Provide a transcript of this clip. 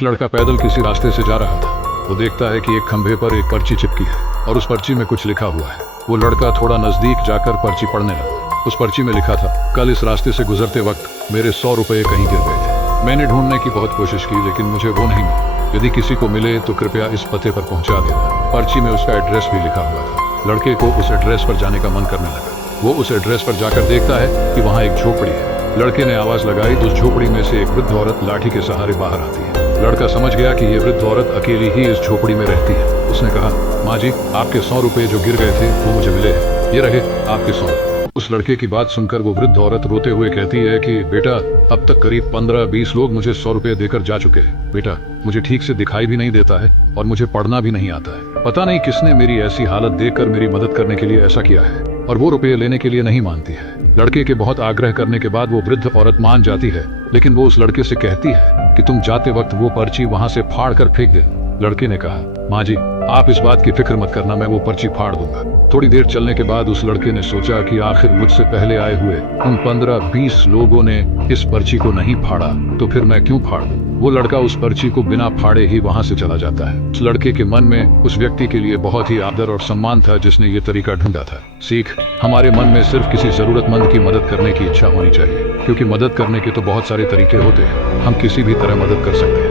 एक लड़का पैदल किसी रास्ते से जा रहा था। वो देखता है कि एक खंभे पर एक पर्ची चिपकी है और उस पर्ची में कुछ लिखा हुआ है। वो लड़का थोड़ा नजदीक जाकर पर्ची पढ़ने लगा। उस पर्ची में लिखा था, कल इस रास्ते से गुजरते वक्त मेरे 100 रुपये कहीं गिर गए थे। मैंने ढूंढने की बहुत कोशिश की लेकिन मुझे वो नहीं मिला। यदि किसी को मिले तो कृपया इस पते पर पहुंचा देना। पर्ची में उसका एड्रेस भी लिखा हुआ था। लड़के को उस एड्रेस पर जाने का मन करने लगा। वो उस एड्रेस पर जाकर देखता है कि वहाँ एक झोपड़ी है। लड़के ने आवाज लगाई तो उस झोपड़ी में से एक वृद्ध औरत लाठी के सहारे बाहर आती है। लड़का समझ गया कि ये वृद्ध औरत अकेली ही इस झोपड़ी में रहती है। उसने कहा, माँ जी, आपके 100 रुपये जो गिर गए थे वो मुझे मिले हैं। ये रहे आपके 100। उस लड़के की बात सुनकर वो वृद्ध औरत रोते हुए कहती है कि बेटा, अब तक करीब 15-20 लोग मुझे 100 रुपये देकर जा चुके हैं। बेटा, मुझे ठीक से दिखाई भी नहीं देता है और मुझे पढ़ना भी नहीं आता है। पता नहीं किसने मेरी ऐसी हालत देखकर मेरी मदद करने के लिए ऐसा किया है और वो रुपये लेने के लिए नहीं मानती है। लड़के के बहुत आग्रह करने के बाद वो वृद्ध औरत मान जाती है, लेकिन वो उस लड़के से कहती है कि तुम जाते वक्त वो पर्ची वहां से फाड़ कर फेंक दे। लड़के ने कहा, माँ जी, आप इस बात की फिक्र मत करना, मैं वो पर्ची फाड़ दूंगा। थोड़ी देर चलने के बाद उस लड़के ने सोचा कि आखिर मुझसे पहले आए हुए उन 15-20 लोगों ने इस पर्ची को नहीं फाड़ा, तो फिर मैं क्यों फाड़ूं? वो लड़का उस पर्ची को बिना फाड़े ही वहां से चला जाता है। उस लड़के के मन में उस व्यक्ति के लिए बहुत ही आदर और सम्मान था जिसने ये तरीका ढूंढा था। सीख, हमारे मन में सिर्फ किसी जरूरतमंद की मदद करने की इच्छा होनी चाहिए, क्योंकि मदद करने के तो बहुत सारे तरीके होते हैं। हम किसी भी तरह मदद कर सकते हैं।